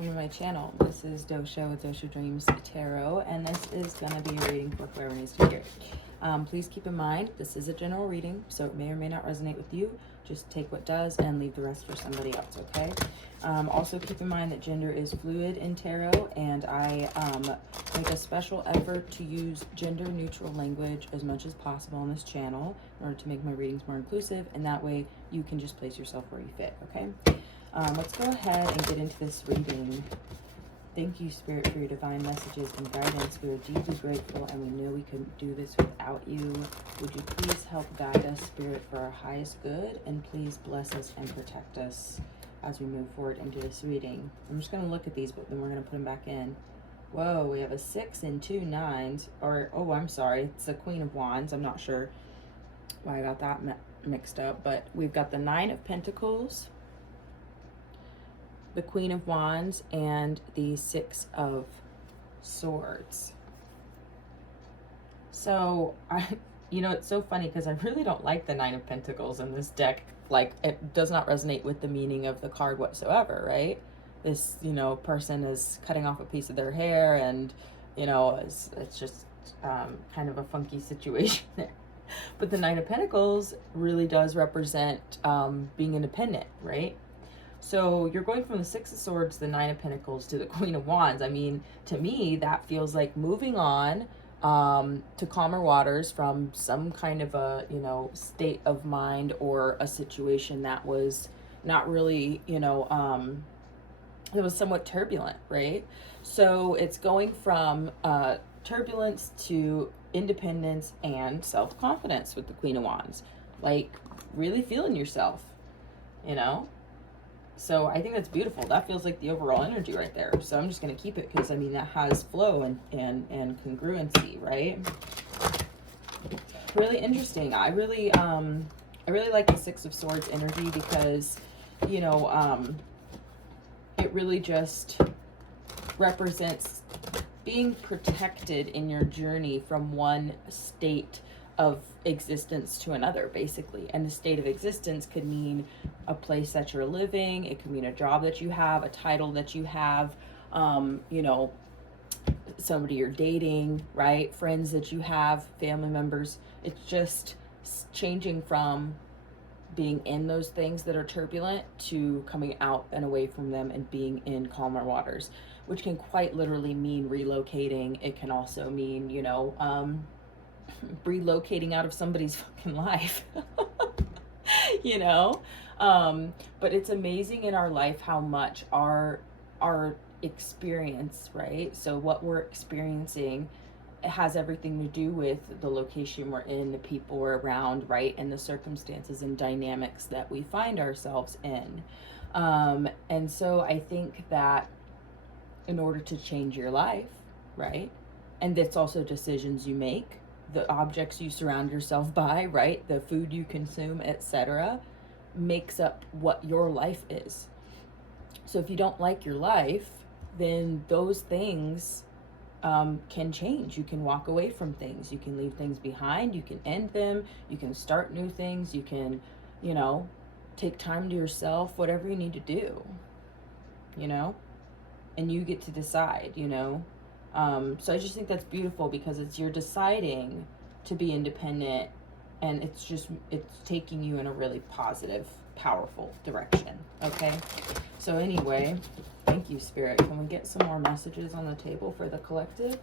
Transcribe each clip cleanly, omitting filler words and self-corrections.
welcome to my channel. This is Dosha with DoshaDreamsTarot, and this is going to be a reading for whoever needs to hear it. Please keep in mind, this is a general reading, so it may or may not resonate with you. Just take what does and leave the rest for somebody else, okay? Also keep in mind that gender is fluid in tarot, and I make a special effort to use gender-neutral language as much as possible on this channel in order to make my readings more inclusive, and that way you can just place yourself where you fit, okay? Let's go ahead and get into this reading. Thank you, Spirit, for your divine messages and guidance. We are deeply grateful, and we know we couldn't do this without you. Would you please help guide us, Spirit, for our highest good, and please bless us and protect us as we move forward into this reading. I'm just going to look at these, but then we're going to put them back in. Whoa, we have a 6 and 2 9s, or, oh, I'm sorry, it's the Queen of Wands. I'm not sure why I got that mixed up, but we've got the 9 of Pentacles, the Queen of Wands, and the 6 of Swords. So, you know, it's so funny because I really don't like the 9 of Pentacles in this deck. Like, it does not resonate with the meaning of the card whatsoever, right? This, you know, person is cutting off a piece of their hair, and, you know, it's just kind of a funky situation there. But the 9 of Pentacles really does represent being independent, right? So you're going from the 6 of Swords, the 9 of Pentacles, to the Queen of Wands. I mean, to me, that feels like moving on to calmer waters from some kind of a, you know, state of mind or a situation that was not really, you know, it was somewhat turbulent, right? So it's going from turbulence to independence and self-confidence with the Queen of Wands. Like, really feeling yourself, you know? So I think that's beautiful. That feels like the overall energy right there. So I'm just going to keep it because, I mean, that has flow and congruency, right? Really interesting. I really like the 6 of Swords energy because, you know, it really just represents being protected in your journey from one state of existence to another, basically. And the state of existence could mean a place that you're living, it could mean a job that you have, a title that you have, you know, somebody you're dating, right? Friends that you have, family members. It's just changing from being in those things that are turbulent to coming out and away from them and being in calmer waters, which can quite literally mean relocating. It can also mean, you know, relocating out of somebody's fucking life. You know, but it's amazing in our life how much our experience, right? So what we're experiencing, it has everything to do with the location we're in, the people we're around, right? And the circumstances and dynamics that we find ourselves in. And so I think that in order to change your life, right? And it's also decisions you make, the objects you surround yourself by, right? The food you consume, etc., makes up what your life is. So if you don't like your life, then those things can change. You can walk away from things. You can leave things behind. You can end them. You can start new things. You can, you know, take time to yourself, whatever you need to do, you know, and you get to decide, you know. So I just think that's beautiful because you're deciding to be independent, and it's taking you in a really positive, powerful direction. Okay. So anyway, thank you, Spirit. Can we get some more messages on the table for the collective?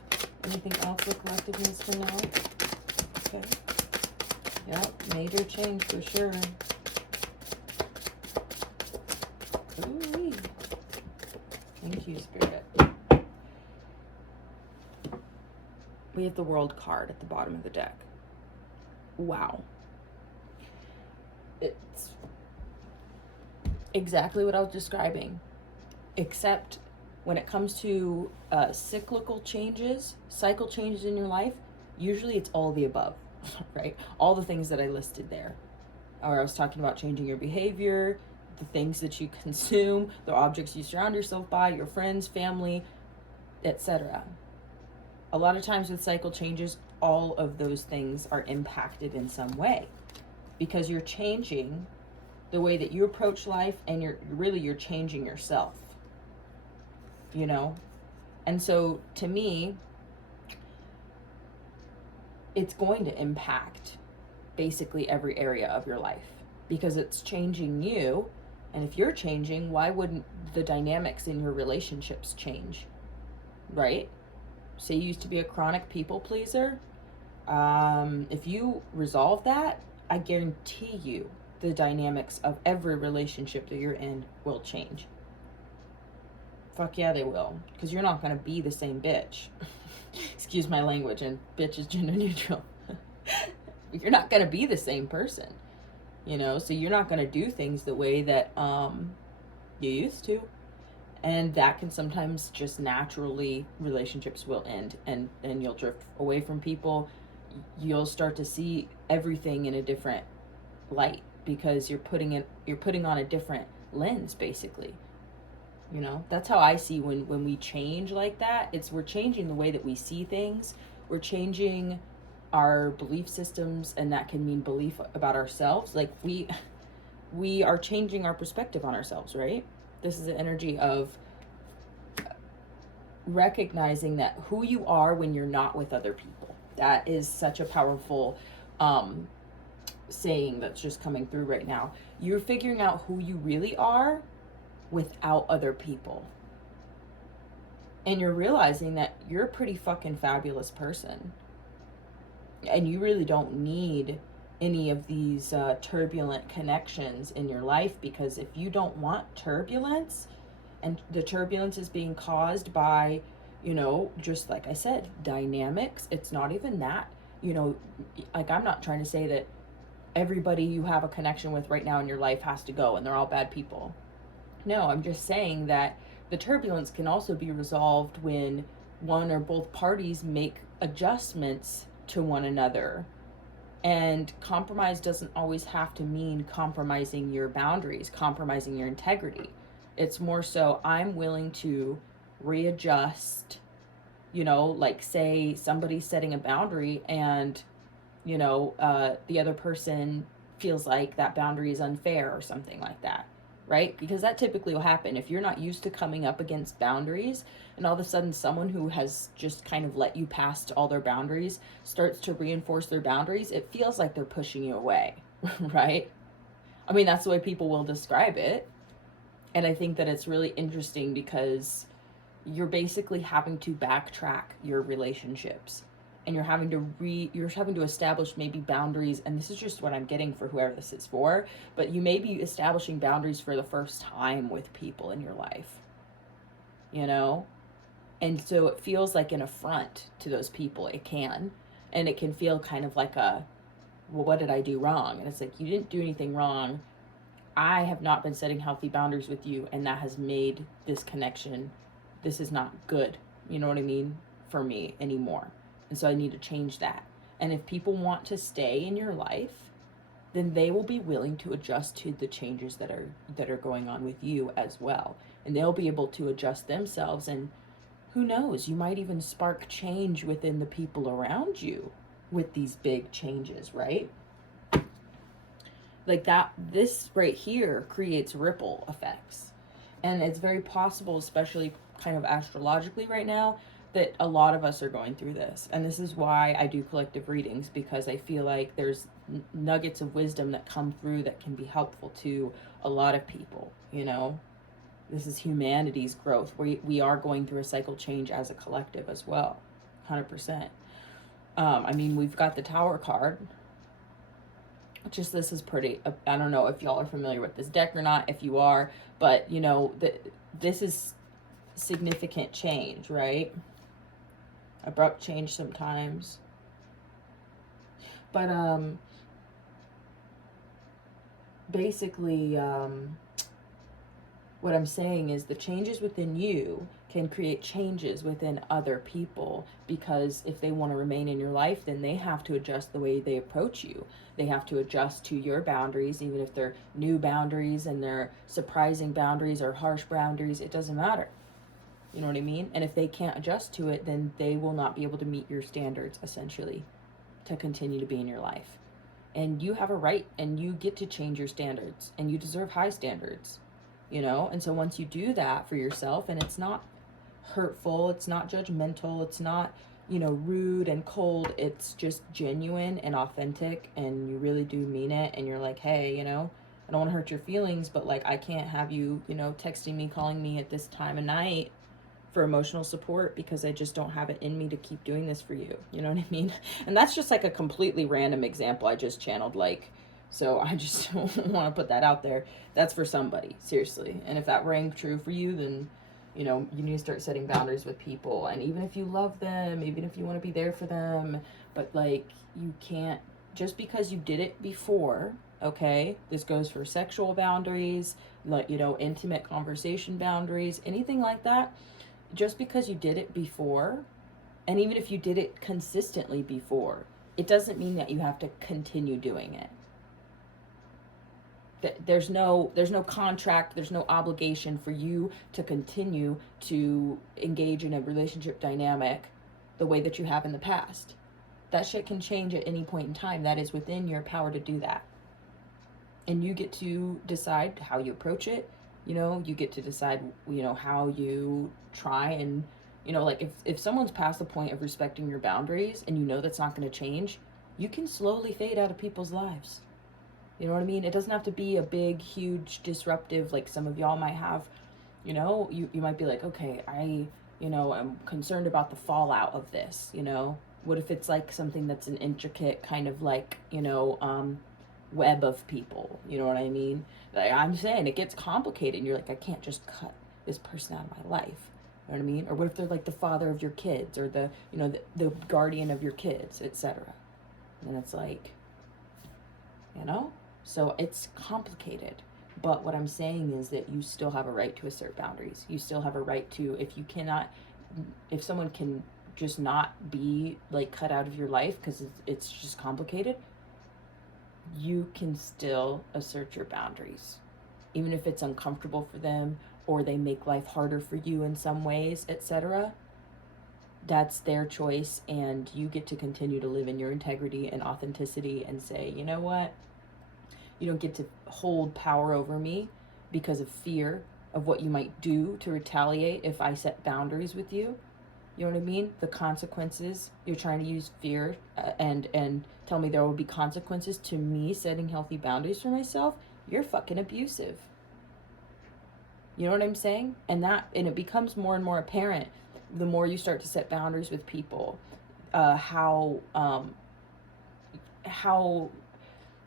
Anything else the collective needs to know? Okay. Yep. Major change for sure. Ooh-wee. Thank you, Spirit. We have the World card at the bottom of the deck. Wow. It's exactly what I was describing, except when it comes to cyclical changes, cycle changes in your life, usually it's all the above, right? All the things that I listed there. Or I was talking about changing your behavior, the things that you consume, the objects you surround yourself by, your friends, family, etc. A lot of times with cycle changes, all of those things are impacted in some way because you're changing the way that you approach life, and you're changing yourself. you know? And so to me, it's going to impact basically every area of your life because it's changing you. And if you're changing, why wouldn't the dynamics in your relationships change? Right? Say you used to be a chronic people pleaser. If you resolve that, I guarantee you the dynamics of every relationship that you're in will change. Fuck yeah, they will. Because you're not going to be the same bitch. Excuse my language, and bitch is gender neutral. You're not going to be the same person. You know, so you're not going to do things the way that you used to. And that can sometimes just naturally, relationships will end, and you'll drift away from people. You'll start to see everything in a different light because you're putting on a different lens, basically. You know, that's how I see when we change like that. We're changing the way that we see things. We're changing our belief systems, and that can mean belief about ourselves. Like we are changing our perspective on ourselves, right? This is the energy of recognizing that who you are when you're not with other people. That is such a powerful saying that's just coming through right now. You're figuring out who you really are without other people. And you're realizing that you're a pretty fucking fabulous person. And you really don't need any of these turbulent connections in your life, because if you don't want turbulence, and the turbulence is being caused by, you know, just like I said, dynamics, it's not even that, you know, like I'm not trying to say that everybody you have a connection with right now in your life has to go and they're all bad people. No, I'm just saying that the turbulence can also be resolved when one or both parties make adjustments to one another. And compromise doesn't always have to mean compromising your boundaries, compromising your integrity. It's more so I'm willing to readjust, you know, like say somebody's setting a boundary and, you know, the other person feels like that boundary is unfair or something like that, right? Because that typically will happen if you're not used to coming up against boundaries, and all of a sudden someone who has just kind of let you past all their boundaries starts to reinforce their boundaries. It feels like they're pushing you away, right? I mean, that's the way people will describe it. And I think that it's really interesting because you're basically having to backtrack your relationships, and you're having to establish maybe boundaries. And this is just what I'm getting for whoever this is for, but you may be establishing boundaries for the first time with people in your life, you know? And so it feels like an affront to those people. It can. And it can feel kind of like well, what did I do wrong? And it's like, you didn't do anything wrong. I have not been setting healthy boundaries with you, and that has made this connection, this is not good, you know what I mean, for me anymore. And so I need to change that. And if people want to stay in your life, then they will be willing to adjust to the changes that are going on with you as well. And they'll be able to adjust themselves, and who knows, you might even spark change within the people around you with these big changes, right? Like that, this right here creates ripple effects. And it's very possible, especially kind of astrologically right now, that a lot of us are going through this. And this is why I do collective readings, because I feel like there's nuggets of wisdom that come through that can be helpful to a lot of people, you know? This is humanity's growth. We are going through a cycle change as a collective as well, 100%. I mean, we've got the Tower card. Just this is pretty, I don't know if y'all are familiar with this deck or not. If you are, but you know, this is significant change, right? Abrupt change sometimes. But basically what I'm saying is the changes within you can create changes within other people, because if they want to remain in your life, then they have to adjust the way they approach you. They have to adjust to your boundaries, even if they're new boundaries and they're surprising boundaries or harsh boundaries. It doesn't matter. You know what I mean? And if they can't adjust to it, then they will not be able to meet your standards, essentially, to continue to be in your life. And you have a right, and you get to change your standards, and you deserve high standards, you know? And so once you do that for yourself, and it's not hurtful, it's not judgmental, it's not, you know, rude and cold. It's just genuine and authentic, and you really do mean it, and you're like, hey, you know, I don't want to hurt your feelings, but like, I can't have you, you know, texting me, calling me at this time of night for emotional support, because I just don't have it in me to keep doing this for you. You know what I mean? And that's just like a completely random example I just channeled, like, so I just want to put that out there. That's for somebody, seriously. And if that rang true for you, then, you know, you need to start setting boundaries with people. And even if you love them, even if you want to be there for them, but like, you can't, just because you did it before, okay? This goes for sexual boundaries, like, you know, intimate conversation boundaries, anything like that. Just because you did it before, and even if you did it consistently before, it doesn't mean that you have to continue doing it. There's no contract, there's no obligation for you to continue to engage in a relationship dynamic the way that you have in the past. That shit can change at any point in time. That is within your power to do that. And you get to decide how you approach it. You know, you get to decide, you know, how you try and, you know, like if someone's past the point of respecting your boundaries and you know that's not going to change, you can slowly fade out of people's lives. You know what I mean? It doesn't have to be a big, huge, disruptive, like some of y'all might have, you know, you might be like, okay, you know, I'm concerned about the fallout of this, you know? What if it's like something that's an intricate kind of like, you know, web of people, you know what I mean? Like I'm saying, it gets complicated and you're like, I can't just cut this person out of my life. You know what I mean? Or what if they're like the father of your kids, or the, you know, the guardian of your kids, etc. And it's like, you know? So it's complicated. But what I'm saying is that you still have a right to assert boundaries. You still have a right to, if someone can just not be like cut out of your life because it's just complicated, you can still assert your boundaries. Even if it's uncomfortable for them, or they make life harder for you in some ways, etc. That's their choice, and you get to continue to live in your integrity and authenticity and say, you know what? You don't get to hold power over me because of fear of what you might do to retaliate if I set boundaries with you. You know what I mean? The consequences, you're trying to use fear and tell me there will be consequences to me setting healthy boundaries for myself. You're fucking abusive. You know what I'm saying? And it becomes more and more apparent the more you start to set boundaries with people, how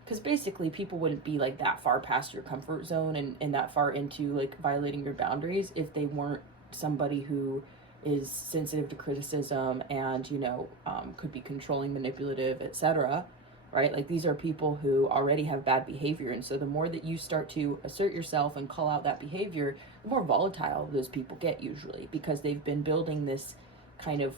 because basically people wouldn't be like that far past your comfort zone and that far into like violating your boundaries if they weren't somebody who is sensitive to criticism and, you know, could be controlling, manipulative, etc. Right? Like these are people who already have bad behavior. And so the more that you start to assert yourself and call out that behavior, the more volatile those people get usually, because they've been building this kind of,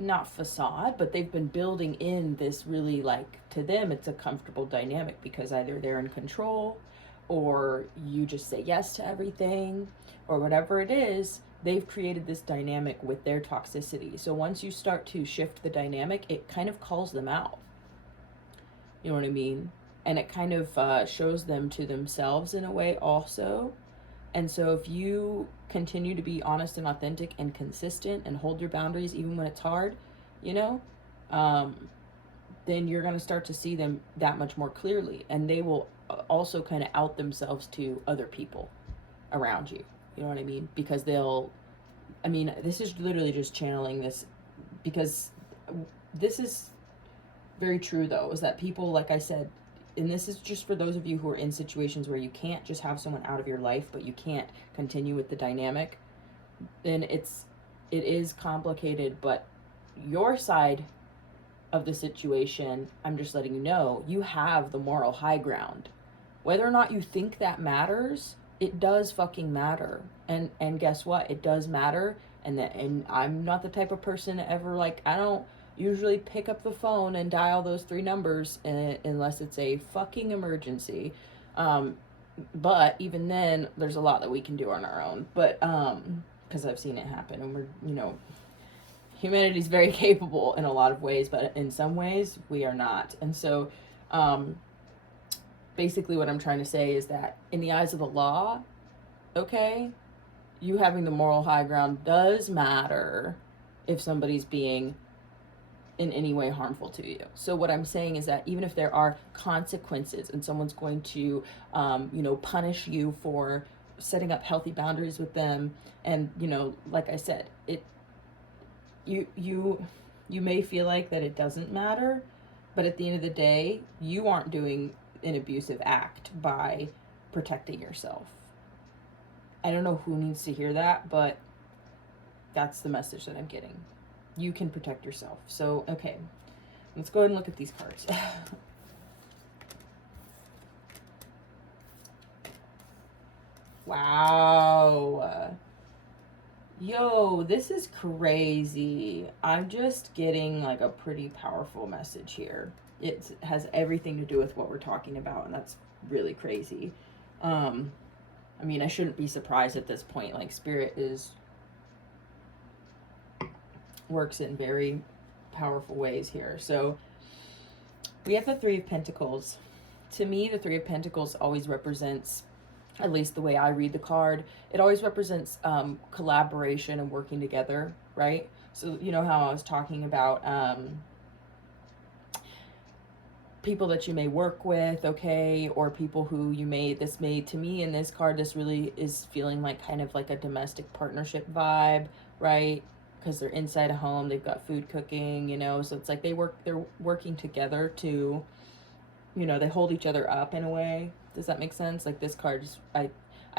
not facade, but they've been building in this really, like, to them it's a comfortable dynamic because either they're in control or you just say yes to everything or whatever it is. They've created this dynamic with their toxicity. So once you start to shift the dynamic, it kind of calls them out. You know what I mean? And it kind of shows them to themselves in a way also. And so if you continue to be honest and authentic and consistent and hold your boundaries even when it's hard, you know, then you're going to start to see them that much more clearly. And they will also kind of out themselves to other people around you. You know what I mean? Because this is literally just channeling this, because this is very true though, is that people, like I said, and this is just for those of you who are in situations where you can't just have someone out of your life, but you can't continue with the dynamic, then it is complicated. But your side of the situation, I'm just letting you know, you have the moral high ground. Whether or not you think that matters, it does fucking matter. And guess what? It does matter. And I'm not the type of person to ever, like, I don't usually pick up the phone and dial those 3 numbers unless it's a fucking emergency. But even then, there's a lot that we can do on our own. But because I've seen it happen, and we're, you know, humanity's very capable in a lot of ways, but in some ways we are not. And so basically what I'm trying to say is that in the eyes of the law, okay, you having the moral high ground does matter if somebody's being in any way harmful to you. So what I'm saying is that even if there are consequences and someone's going to, punish you for setting up healthy boundaries with them, and, like I said, you may feel like that it doesn't matter, but at the end of the day, you aren't doing an abusive act by protecting yourself. I don't know who needs to hear that, but that's the message that I'm getting. You can protect yourself. So, okay, let's go ahead and look at these cards. Wow. Yo, this is crazy. I'm just getting like a pretty powerful message here. It has everything to do with what we're talking about, and that's really crazy. I mean, I shouldn't be surprised at this point. Like, Spirit works in very powerful ways here. So we have the Three of Pentacles. To me, the Three of Pentacles always represents, at least the way I read the card, it always represents collaboration and working together, right? So you know how I was talking about people that you may work with, okay, or people who you may, to me in this card, this really is feeling like kind of like a domestic partnership vibe, right? Because they're inside a home, they've got food cooking, so it's like they're working together to, they hold each other up in a way. Does that make sense? Like, this card is, I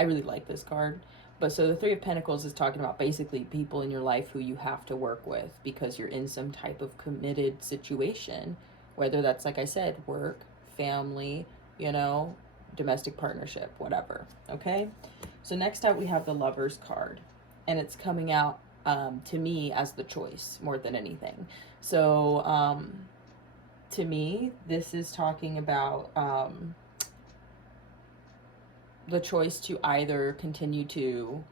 really like this card. But so the Three of Pentacles is talking about basically people in your life who you have to work with because you're in some type of committed situation, whether that's, like I said, work, family, domestic partnership, whatever. Okay. So next up we have the Lovers card, and it's coming out to me as the choice more than anything. So to me, this is talking about the choice to either continue to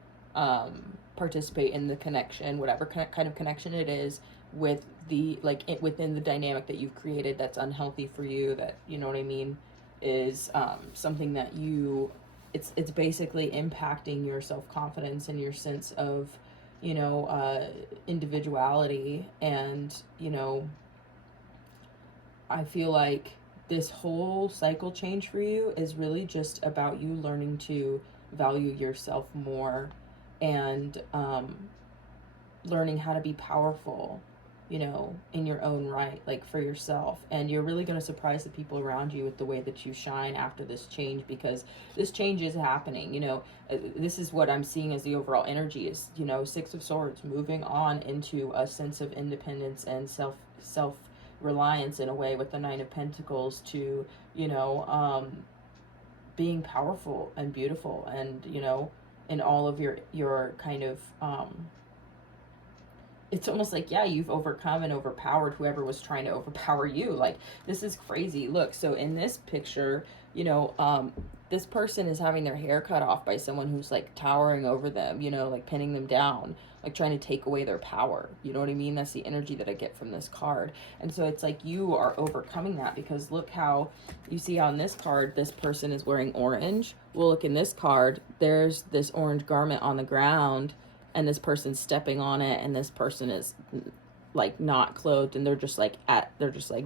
participate in the connection, whatever kind of connection it is, with the, like, within the dynamic that you've created that's unhealthy for you, that, you know what I mean, is something that it's basically impacting your self-confidence and your sense of, individuality. And, I feel like this whole cycle change for you is really just about you learning to value yourself more, and learning how to be powerful, in your own right, like for yourself. And you're really going to surprise the people around you with the way that you shine after this change, because this change is happening. This is what I'm seeing as the overall energy is, Six of Swords, moving on into a sense of independence and self-reliance in a way, with the Nine of Pentacles, to, being powerful and beautiful, and, in all of your kind of, it's almost like, yeah, you've overcome and overpowered whoever was trying to overpower you. Like, this is crazy. Look, so in this picture, this person is having their hair cut off by someone who's like towering over them, like pinning them down, like trying to take away their power. You know what I mean? That's the energy that I get from this card. And so it's like you are overcoming that, because look how you see on this card, this person is wearing orange. Well, look in this card, there's this orange garment on the ground, and this person's stepping on it, and this person is like not clothed, and they're just like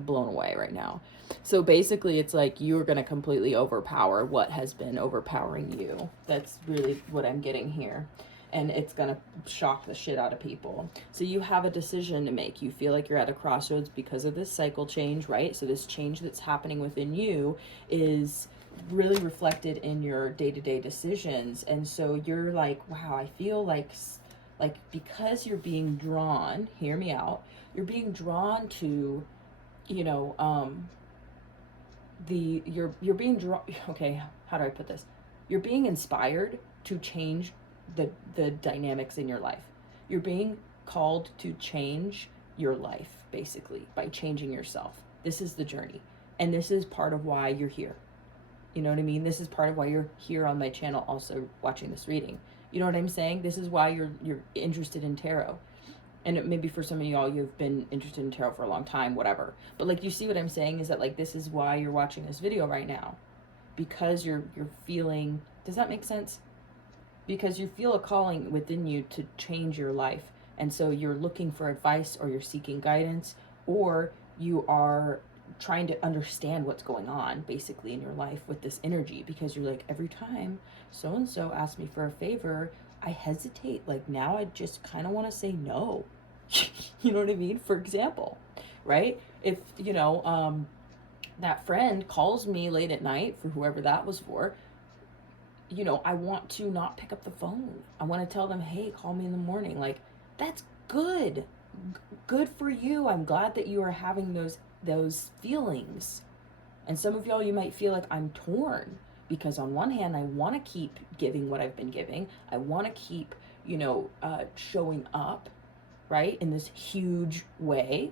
blown away right now. So basically it's like you're going to completely overpower what has been overpowering you. That's really what I'm getting here. And it's going to shock the shit out of people. So you have a decision to make. You feel like you're at a crossroads because of this cycle change, right? So this change that's happening within you is really reflected in your day-to-day decisions. And so you're like, wow, I feel like because you're being drawn, hear me out, you're being drawn to, you're being drawn, okay, how do I put this? You're being inspired to change the dynamics in your life. You're being called to change your life, basically, by changing yourself. This is the journey. And this is part of why you're here. You know what I mean? This is part of why you're here on my channel also watching this reading. You know what I'm saying? This is why you're interested in tarot. And it, maybe for some of y'all, you've been interested in tarot for a long time, whatever. But like, you see what I'm saying is that, like, this is why you're watching this video right now. Because you're feeling, does that make sense? because you feel a calling within you to change your life. And so you're looking for advice, or you're seeking guidance, or you are trying to understand what's going on basically in your life with this energy, because you're like, every time so and so asks me for a favor, I hesitate. Like, now I just kind of want to say no. You know what I mean? For example, right? If, that friend calls me late at night, for whoever that was for, I want to not pick up the phone. I want to tell them, hey, call me in the morning. Like, that's good. Good for you. I'm glad that you are having those feelings. And some of y'all, you might feel like I'm torn, because on one hand, I want to keep giving what I've been giving. I want to keep, showing up, right, in this huge way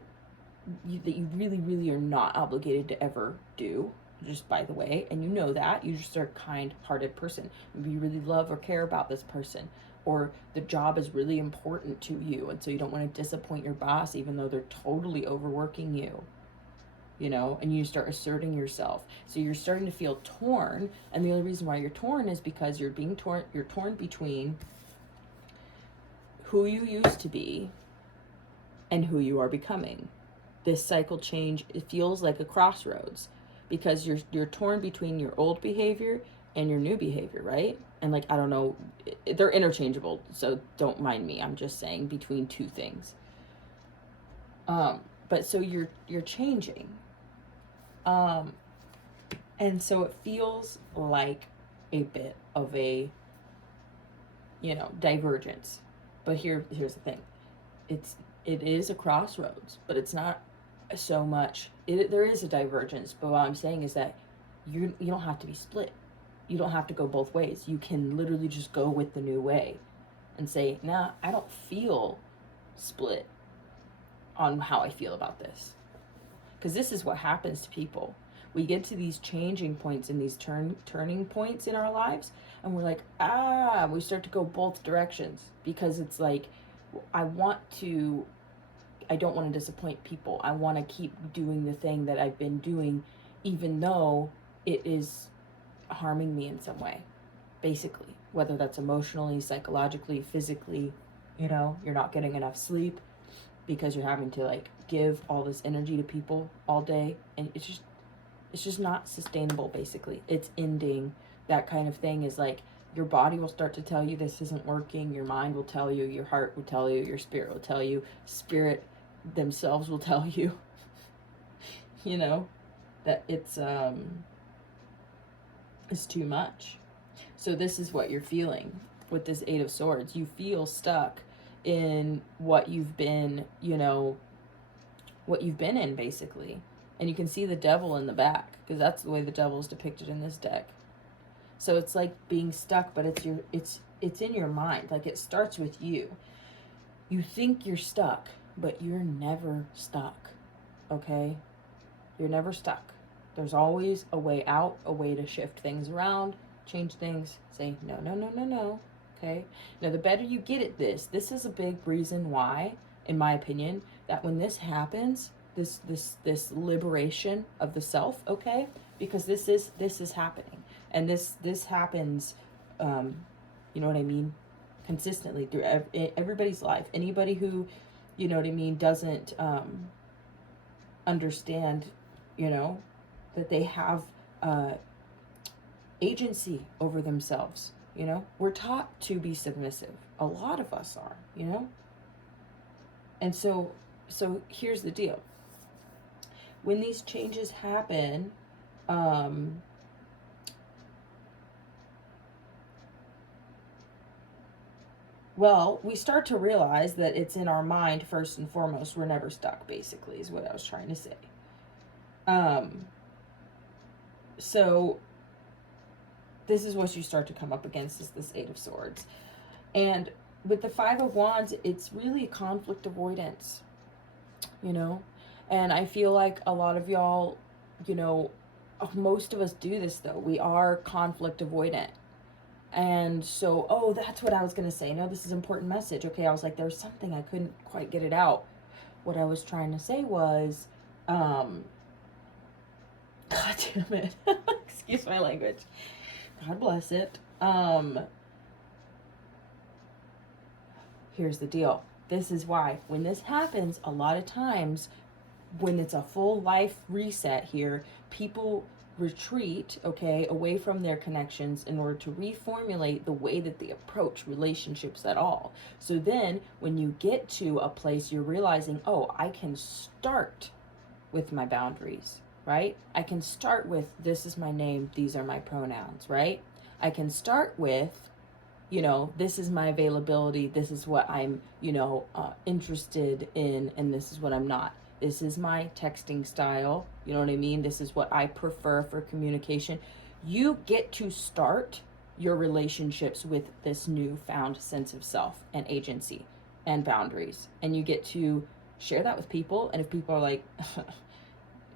that you really, really are not obligated to ever do, just by the way. And you know that. You just are a kind-hearted person. Maybe you really love or care about this person, or the job is really important to you, and so you don't want to disappoint your boss even though they're totally overworking you. And you start asserting yourself. So you're starting to feel torn, and the only reason why you're torn is because you're torn between who you used to be and who you are becoming. This cycle change, it feels like a crossroads, because you're torn between your old behavior and your new behavior, right? And like, I don't know, they're interchangeable, so don't mind me. I'm just saying between two things. But so you're changing. And so it feels like a bit of a, divergence. But here's the thing. It is a crossroads, but it's not so much. There is a divergence, but what I'm saying is that you don't have to be split. You don't have to go both ways. You can literally just go with the new way and say, nah, I don't feel split on how I feel about this. Because this is what happens to people. We get to these changing points and these turning points in our lives, and we're like, we start to go both directions, because it's like, I don't want to disappoint people. I want to keep doing the thing that I've been doing, even though it is harming me in some way, basically, whether that's emotionally, psychologically, physically. You're not getting enough sleep because you're having to like give all this energy to people all day, and it's just not sustainable. Basically, it's ending. That kind of thing is like, your body will start to tell you this isn't working, your mind will tell you, your heart will tell you, your spirit will tell you, spirit themselves will tell you, that it's too much. So this is what you're feeling with this Eight of Swords. You feel stuck in what you've been, in, basically. And you can see the devil in the back, because that's the way the devil is depicted in this deck. So it's like being stuck, but it's in your mind. Like, it starts with you. You think you're stuck, but you're never stuck. Okay? You're never stuck. There's always a way out, a way to shift things around, change things, say no, no, no, no, no. Okay? Now, the better you get at this is a big reason why, in my opinion, that when this happens, this liberation of the self, okay? Because this is happening. And this happens, you know what I mean, consistently through everybody's life. Anybody who, you know what I mean, doesn't understand, that they have agency over themselves. We're taught to be submissive. A lot of us are, And so here's the deal. When these changes happen, well, we start to realize that it's in our mind first and foremost. We're never stuck, basically, is what I was trying to say. So this is what you start to come up against, is this Eight of Swords. And with the Five of Wands, it's really conflict avoidance, And I feel like a lot of y'all, most of us do this, though. We are conflict avoidant. And so, that's what I was going to say. No, this is an important message. Okay, I was like, there's something, I couldn't quite get it out. What I was trying to say was, God damn it. Excuse my language. God bless it. here's the deal. This is why when this happens, a lot of times when it's a full life reset here, people retreat, okay, away from their connections in order to reformulate the way that they approach relationships at all. So then when you get to a place, you're realizing, oh, I can start with my boundaries, right? I can start with, this is my name, these are my pronouns, right? I can start with, you know, this is my availability, this is what I'm, you know, interested in, and this is what I'm not. This is my texting style, you know what I mean? This is what I prefer for communication. You get to start your relationships with this newfound sense of self and agency and boundaries. And you get to share that with people. And if people are like,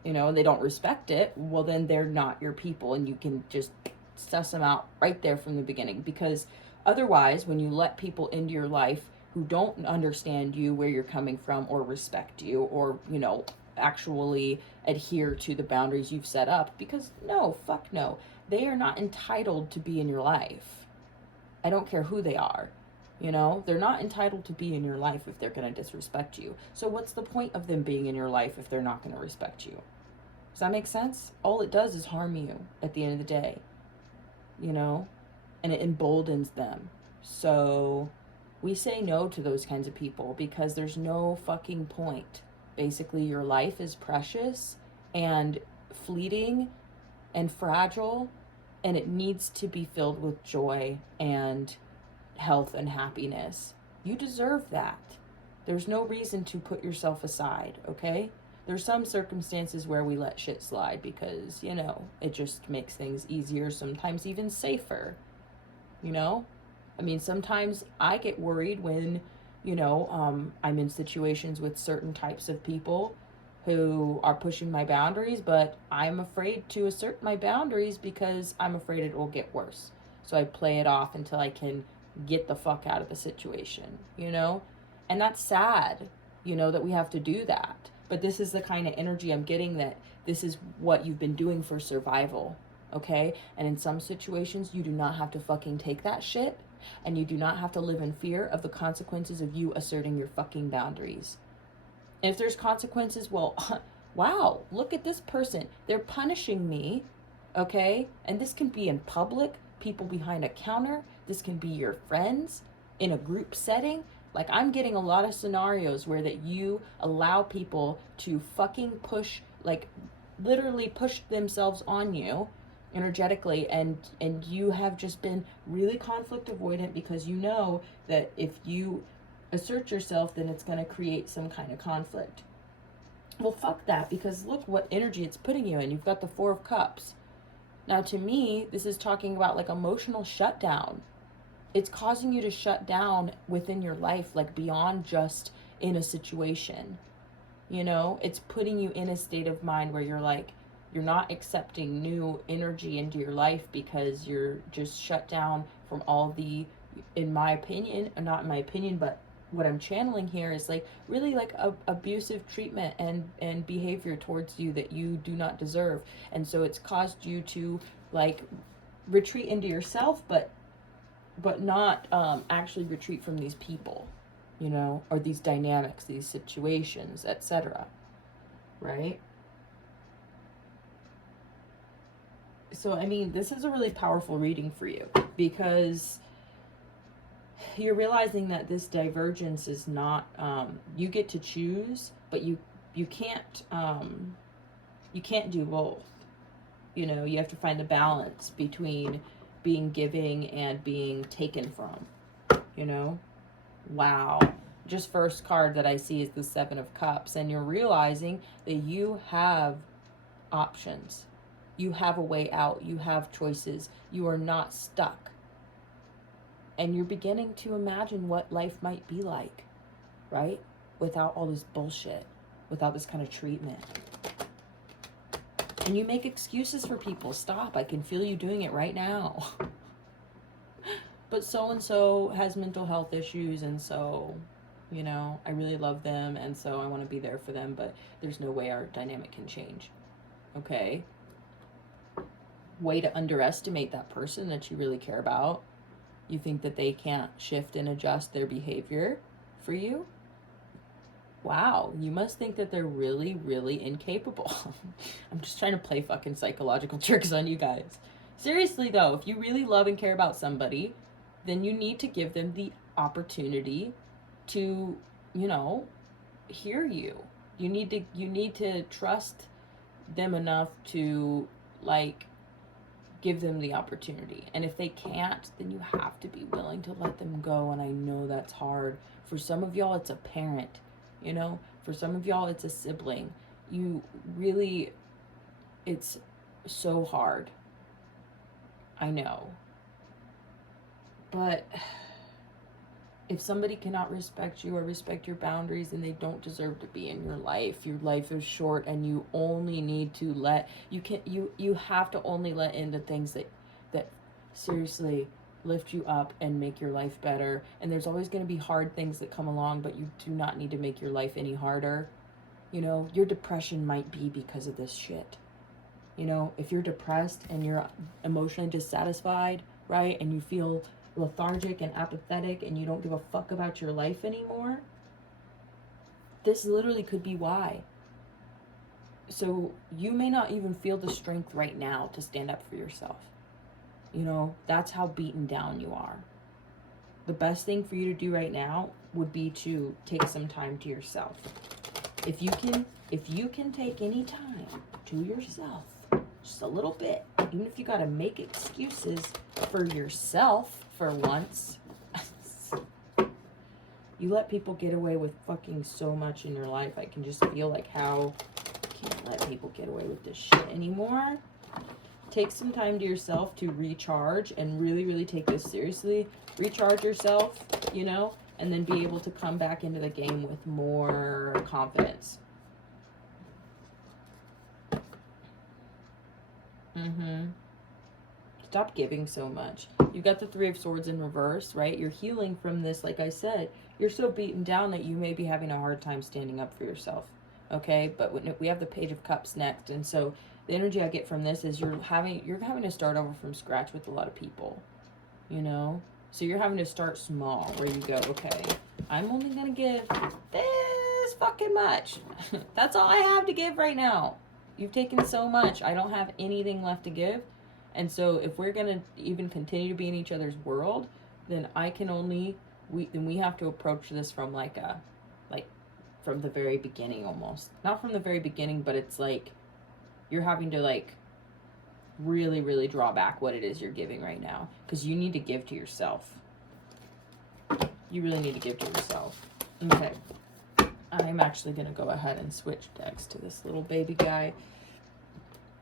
you know, they don't respect it, well, then they're not your people. And you can just suss them out right there from the beginning. Because otherwise, when you let people into your life who don't understand you, where you're coming from, or respect you, or, you know, actually adhere to the boundaries you've set up, because no, fuck no, they are not entitled to be in your life. I don't care who they are, you know, they're not entitled to be in your life if they're going to disrespect you. So what's the point of them being in your life if they're not going to respect you? Does that make sense? All it does is harm you at the end of the day, you know, and it emboldens them. So we say no to those kinds of people because there's no fucking point. Basically, your life is precious and fleeting and fragile, and it needs to be filled with joy and health and happiness. You deserve that. There's no reason to put yourself aside, okay? There's some circumstances where we let shit slide because, you know, it just makes things easier, sometimes even safer, you know? I mean, sometimes I get worried when, you know, I'm in situations with certain types of people who are pushing my boundaries, but I'm afraid to assert my boundaries because I'm afraid it will get worse. So I play it off until I can get the fuck out of the situation, you know? And that's sad, you know, that we have to do that. But this is the kind of energy I'm getting, that this is what you've been doing for survival, okay? And in some situations, you do not have to fucking take that shit. And you do not have to live in fear of the consequences of you asserting your fucking boundaries. And if there's consequences, well, wow, look at this person. They're punishing me, okay? And this can be in public, people behind a counter. This can be your friends in a group setting. Like, I'm getting a lot of scenarios where that you allow people to fucking push, like, literally push themselves on you energetically, and you have just been really conflict avoidant because you know that if you assert yourself, then it's going to create some kind of conflict. Well, fuck that, because look what energy it's putting you in. You've got the Four of Cups. Now, to me, this is talking about like emotional shutdown. It's causing you to shut down within your life, like beyond just in a situation. You know, it's putting you in a state of mind where you're like, you're not accepting new energy into your life because you're just shut down from all the, in my opinion, not in my opinion, but what I'm channeling here is like really like abusive treatment and behavior towards you that you do not deserve. And so it's caused you to like retreat into yourself, but not actually retreat from these people, you know, or these dynamics, these situations, etc. Right? So, I mean, this is a really powerful reading for you because you're realizing that this divergence is not, you get to choose, but you can't do both. You know, you have to find the balance between being giving and being taken from, you know? Wow. Just first card that I see is the Seven of Cups, and you're realizing that you have options. You have a way out. You have choices. You are not stuck. And you're beginning to imagine what life might be like, right? Without all this bullshit, without this kind of treatment. And you make excuses for people. Stop. I can feel you doing it right now. But so-and-so has mental health issues, and so, you know, I really love them, and so I want to be there for them, but there's no way our dynamic can change. Okay? Way to underestimate that person that you really care about. You think that they can't shift and adjust their behavior. for you? Wow, you must think that they're really, really incapable. I'm just trying to play fucking psychological tricks on you guys. Seriously though, if you really love and care about somebody, then you need to give them the opportunity to, you know, hear you. You need to trust them enough to, like, give them the opportunity. And if they can't, then you have to be willing to let them go. And I know that's hard. For some of y'all, it's a parent, you know? For some of y'all, it's a sibling. You really, it's so hard. I know. But if somebody cannot respect you or respect your boundaries, then they don't deserve to be in your life. Your life is short, and you only need to let, you have to only let in the things that seriously lift you up and make your life better. And there's always going to be hard things that come along, but you do not need to make your life any harder. You know, your depression might be because of this shit. You know, if you're depressed and you're emotionally dissatisfied, right, and you feel lethargic and apathetic and you don't give a fuck about your life anymore, this literally could be why. So you may not even feel the strength right now to stand up for yourself. You know, that's how beaten down you are. The best thing for you to do right now would be to take some time to yourself. If you can take any time to yourself, just a little bit, even if you got to make excuses for yourself for once. You let people get away with fucking so much in your life. I can just feel like how I can't let people get away with this shit anymore. Take some time to yourself to recharge and really, really take this seriously. Recharge yourself, you know, and then be able to come back into the game with more confidence. Stop giving so much. You got the Three of Swords in reverse, right? You're healing from this. Like I said, you're so beaten down that you may be having a hard time standing up for yourself. Okay, but when we have the Page of Cups next, and so the energy I get from this is you're having to start over from scratch with a lot of people, you know. So you're having to start small, where you go, okay, I'm only gonna give this fucking much. That's all I have to give right now. You've taken so much. I don't have anything left to give. And so if we're going to even continue to be in each other's world, then we have to approach this from from the very beginning almost. Not from the very beginning, but it's like you're having to like really, really draw back what it is you're giving right now. Because you need to give to yourself. You really need to give to yourself. Okay. I'm actually going to go ahead and switch decks to this little baby guy.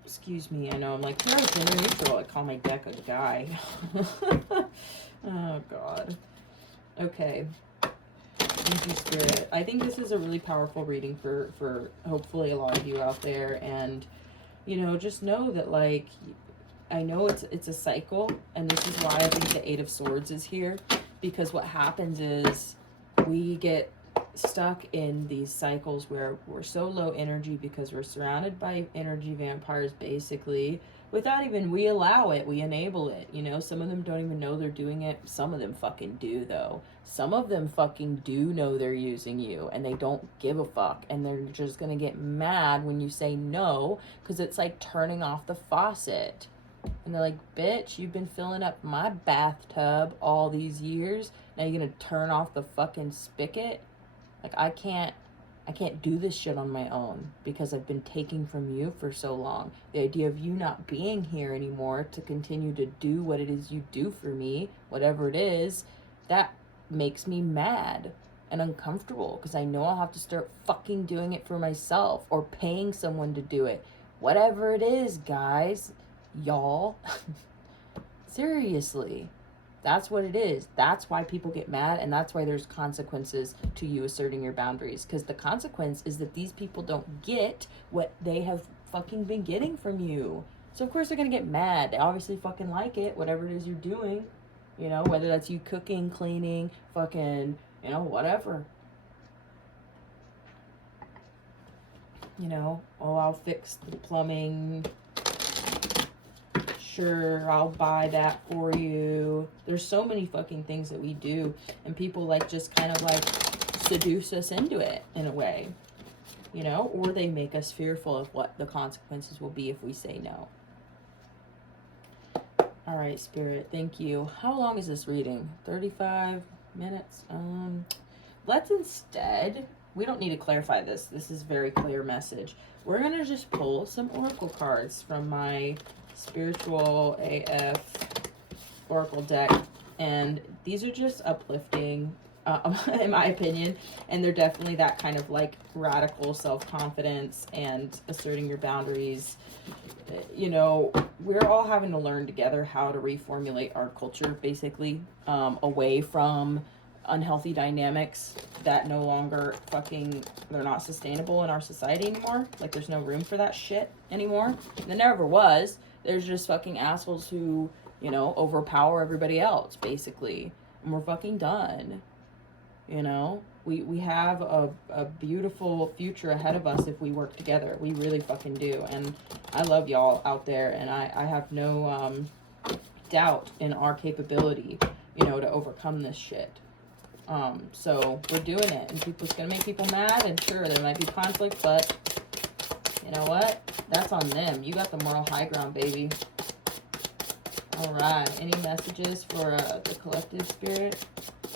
Excuse me, I know I'm like, you're gender neutral. I call my deck a guy. Oh, God. Okay. Thank you, Spirit. I think this is a really powerful reading for hopefully a lot of you out there. And, you know, just know that, like, I know it's a cycle. And this is why I think the Eight of Swords is here. Because what happens is we get stuck in these cycles where we're so low energy because we're surrounded by energy vampires, basically, without even, we allow it, we enable it, you know. Some of them don't even know they're doing it. Some of them fucking do, though. Some of them fucking do know they're using you, and they don't give a fuck, and they're just gonna get mad when you say no, because it's like turning off the faucet. And they're like, bitch, you've been filling up my bathtub all these years, now you're gonna turn off the fucking spigot? Like, I can't do this shit on my own because I've been taking from you for so long. The idea of you not being here anymore to continue to do what it is you do for me, whatever it is, that makes me mad and uncomfortable because I know I'll have to start fucking doing it for myself or paying someone to do it. Whatever it is, guys, y'all. Seriously. That's what it is. That's why people get mad, and that's why there's consequences to you asserting your boundaries. Because the consequence is that these people don't get what they have fucking been getting from you. So of course they're gonna get mad. They obviously fucking like it, whatever it is you're doing. You know, whether that's you cooking, cleaning, fucking, you know, whatever. You know, oh, I'll fix the plumbing. Sure, I'll buy that for you. There's so many fucking things that we do, and people like just kind of like seduce us into it in a way, you know, or they make us fearful of what the consequences will be if we say no. All right, Spirit, thank you. How long is this reading? 35 minutes? Let's instead, we don't need to clarify this. This is very clear message. We're going to just pull some oracle cards from my Spiritual AF oracle deck. And these are just uplifting, in my opinion. And they're definitely that kind of like radical self-confidence and asserting your boundaries. You know, we're all having to learn together how to reformulate our culture, basically, away from unhealthy dynamics that no longer they're not sustainable in our society anymore. Like, there's no room for that shit anymore. There never was. There's just fucking assholes who, you know, overpower everybody else, basically. And we're fucking done. You know? We have a beautiful future ahead of us if we work together. We really fucking do. And I love y'all out there, and I have no doubt in our capability, you know, to overcome this shit. So we're doing it, and it's gonna make people mad, and sure, there might be conflict, but you know what? That's on them. You got the moral high ground, baby. All right. Any messages for the collective, Spirit?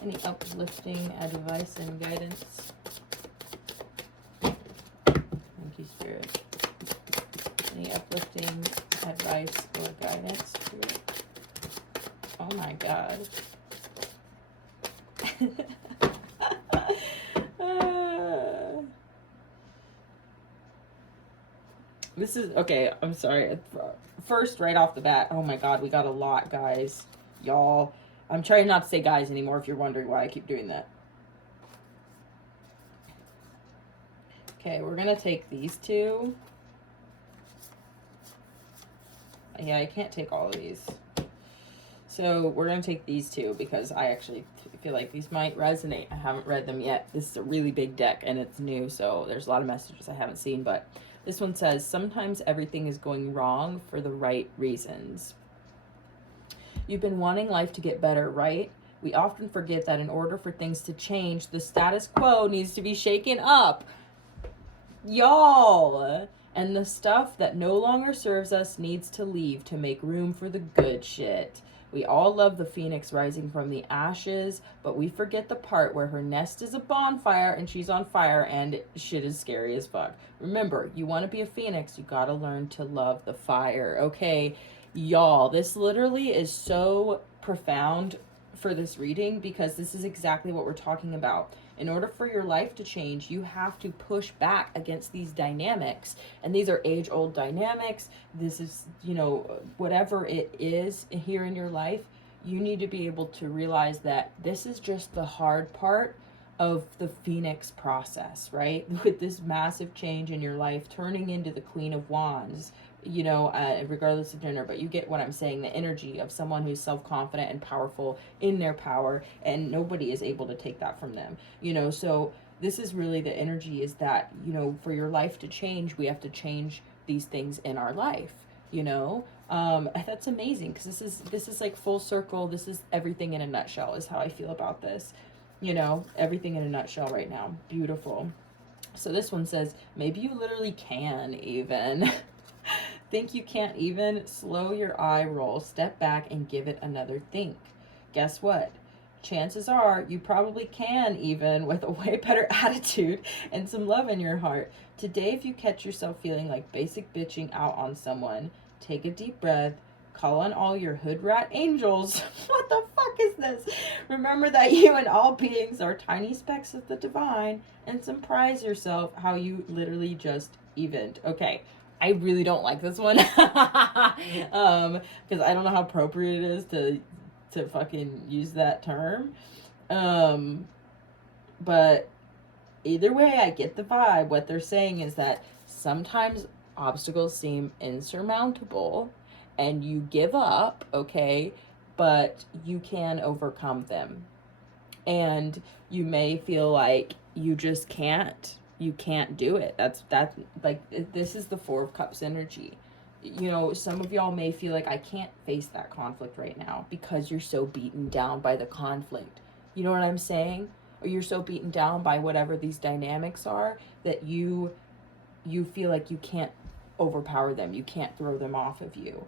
Any uplifting advice and guidance? Thank you, Spirit. Any uplifting advice or guidance, Spirit? Oh my God. This is, okay, I'm sorry. First, right off the bat, oh my God, we got a lot, guys. Y'all. I'm trying not to say guys anymore if you're wondering why I keep doing that. Okay, we're going to take these two. Yeah, I can't take all of these. So we're going to take these two because I actually feel like these might resonate. I haven't read them yet. This is a really big deck and it's new, so there's a lot of messages I haven't seen. But this one says, sometimes everything is going wrong for the right reasons. You've been wanting life to get better, right? We often forget that in order for things to change, the status quo needs to be shaken up. Y'all. And the stuff that no longer serves us needs to leave to make room for the good shit. We all love the phoenix rising from the ashes, but we forget the part where her nest is a bonfire and she's on fire and shit is scary as fuck. Remember, you want to be a phoenix, you gotta learn to love the fire, okay? Y'all, this literally is so profound for this reading because this is exactly what we're talking about. In order for your life to change, you have to push back against these dynamics. And these are age-old dynamics. This is, you know, whatever it is here in your life, you need to be able to realize that this is just the hard part of the phoenix process, right? With this massive change in your life, turning into the Queen of Wands, you know, regardless of gender, but you get what I'm saying, the energy of someone who's self-confident and powerful in their power, and nobody is able to take that from them, you know. So this is really the energy, is that, you know, for your life to change, we have to change these things in our life, you know. That's amazing, because this is like full circle. This is everything in a nutshell is how I feel about this, you know, everything in a nutshell right now. Beautiful. So this one says, maybe you literally can even think you can't even? Slow your eye roll, step back, and give it another think. Guess what? Chances are you probably can, even with a way better attitude and some love in your heart. Today, if you catch yourself feeling like basic bitching out on someone, take a deep breath, call on all your hood rat angels. What the fuck is this? Remember that you and all beings are tiny specks of the divine, and surprise yourself how you literally just evened. Okay. I really don't like this one because I don't know how appropriate it is to fucking use that term. But either way, I get the vibe. What they're saying is that sometimes obstacles seem insurmountable and you give up, okay, but you can overcome them. And you may feel like you just can't. You can't do it. That's like, this is the Four of Cups energy. You know, some of y'all may feel like, I can't face that conflict right now because you're so beaten down by the conflict. You know what I'm saying? or you're so beaten down by whatever these dynamics are that you feel like you can't overpower them, you can't throw them off of you.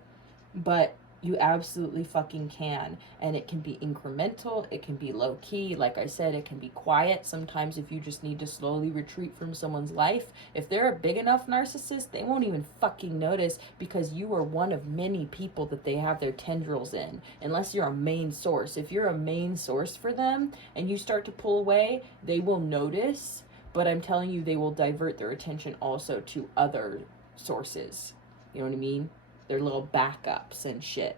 But you absolutely fucking can. And it can be incremental, it can be low key. Like I said, it can be quiet. Sometimes if you just need to slowly retreat from someone's life, if they're a big enough narcissist, they won't even fucking notice, because you are one of many people that they have their tendrils in. Unless you're a main source. If you're a main source for them and you start to pull away, they will notice. But I'm telling you, they will divert their attention also to other sources. You know what I mean? Their little backups and shit.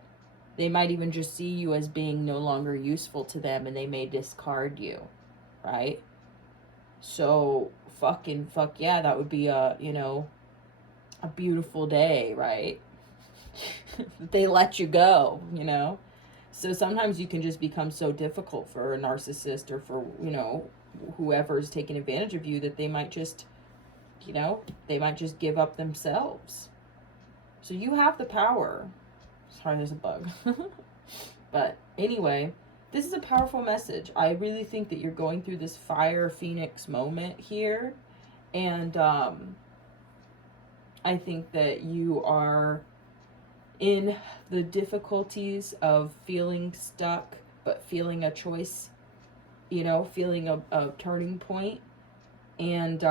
They might even just see you as being no longer useful to them, and they may discard you, right? So fuck yeah, that would be a, you know, a beautiful day, right? They let you go, you know? So sometimes you can just become so difficult for a narcissist, or for, you know, whoever's taking advantage of you, that they might just, you know, they might just give up themselves. So you have the power. Sorry, there's a bug. But anyway, this is a powerful message. I really think that you're going through this fire phoenix moment here. And I think that you are in the difficulties of feeling stuck, but feeling a choice, you know, feeling a turning point. And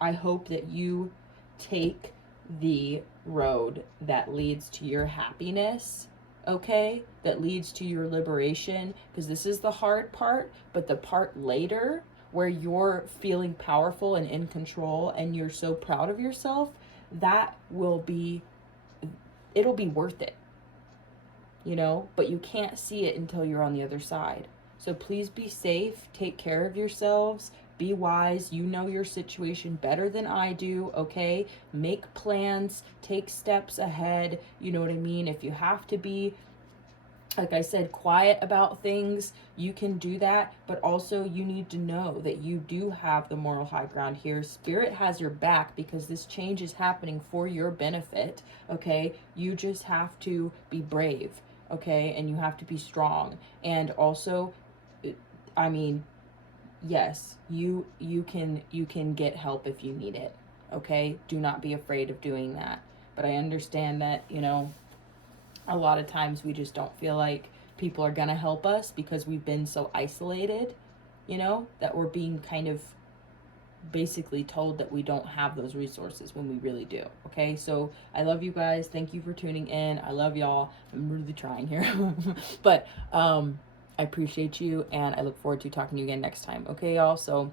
I hope that you take the road that leads to your happiness, okay? That leads to your liberation, because this is the hard part, but the part later where you're feeling powerful and in control and you're so proud of yourself, that will be, it'll be worth it, you know? But you can't see it until you're on the other side. So please be safe, take care of yourselves, be wise. You know your situation better than I do, okay? Make plans, take steps ahead, you know what I mean? If you have to be, like I said, quiet about things, you can do that. But also you need to know that you do have the moral high ground here. Spirit has your back, because this change is happening for your benefit, okay? You just have to be brave, okay? And you have to be strong. And also, I mean, yes, you can get help if you need it, okay? Do not be afraid of doing that. But I understand that, you know, a lot of times we just don't feel like people are gonna help us because we've been so isolated, you know, that we're being kind of basically told that we don't have those resources when we really do, okay? So I love you guys. Thank you for tuning in. I love y'all. I'm really trying here. But I appreciate you, and I look forward to talking to you again next time. Okay, y'all? So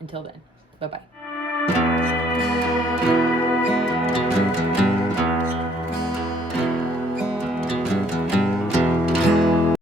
until then, bye-bye.